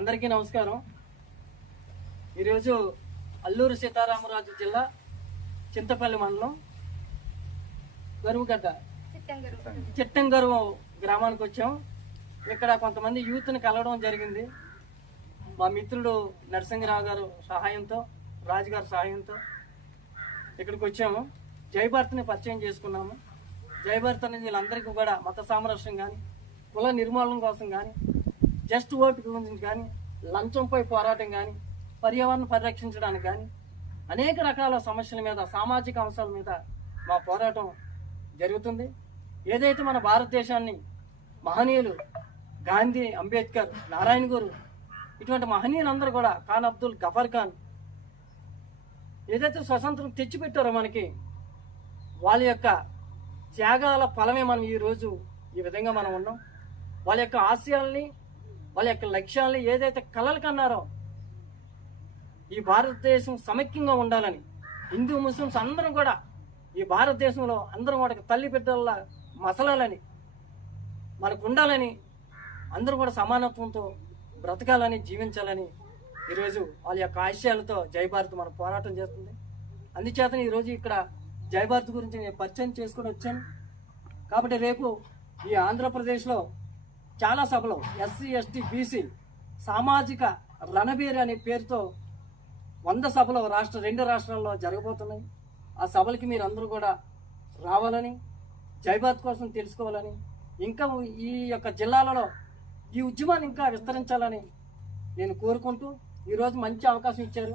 అందరికీ నమస్కారం. ఈరోజు అల్లూరు సీతారామరాజు జిల్లా చింతపల్లి మండలం గరువుగడ్డ చిట్టంగరు గ్రామానికి వచ్చాం. ఇక్కడ కొంతమంది యూత్ని కలవడం జరిగింది. మా మిత్రుడు నరసింహరావు గారు సహాయంతో, రాజుగారి సహాయంతో ఇక్కడికి వచ్చాము. జయభారత్ని పరిచయం చేసుకున్నాము. జయభారత్ అనేది వీళ్ళందరికీ కూడా మత సామరస్యం కానీ, కుల నిర్మూలన కోసం కానీ, జస్ట్ ఓటు గురించి కానీ, లంచంపై పోరాటం కానీ, పర్యావరణం పరిరక్షించడానికి కానీ, అనేక రకాల సమస్యల మీద, సామాజిక అంశాల మీద మా పోరాటం జరుగుతుంది. ఏదైతే మన భారతదేశాన్ని మహనీయులు గాంధీ, అంబేద్కర్, నారాయణ గురు ఇటువంటి మహనీయులందరూ కూడా, ఖాన్ అబ్దుల్ గఫర్ ఖాన్ ఏదైతే స్వతంత్రం తెచ్చిపెట్టారో మనకి, వాళ్ళ యొక్క త్యాగాల ఫలమే మనం ఈరోజు ఈ విధంగా మనం ఉన్నాం. వాళ్ళ యొక్క ఆశయాల్ని, వాళ్ళ యొక్క లక్ష్యాలని, ఏదైతే కలలు కన్నారో ఈ భారతదేశం సమైక్యంగా ఉండాలని, హిందూ ముస్లిమ్స్ అందరం కూడా ఈ భారతదేశంలో అందరం వాడికి తల్లి బిడ్డల్లా మసలాలని, మనకు ఉండాలని, అందరూ కూడా సమానత్వంతో బ్రతకాలని, జీవించాలని ఈరోజు వాళ్ళ యొక్క ఆశయాలతో జయభారత్ మన పోరాటం చేస్తుంది. అందుచేతనే ఈరోజు ఇక్కడ జయభారత్ గురించి నేను పరిచయం చేసుకుని వచ్చాను. కాబట్టి రేపు ఈ ఆంధ్రప్రదేశ్లో చాలా సభలు ఎస్సీ, ఎస్టీ, బీసీ సామాజిక రణబీర్ అనే పేరుతో 100 సభలు రెండు రాష్ట్రాల్లో జరగబోతున్నాయి. ఆ సభలకి మీరు అందరూ కూడా రావాలని, జయభారత్ కోసం తెలుసుకోవాలని, ఇంకా ఈ యొక్క జిల్లాలలో ఈ ఉద్యమాన్ని ఇంకా విస్తరించాలని నేను కోరుకుంటూ ఈరోజు మంచి అవకాశం ఇచ్చారు.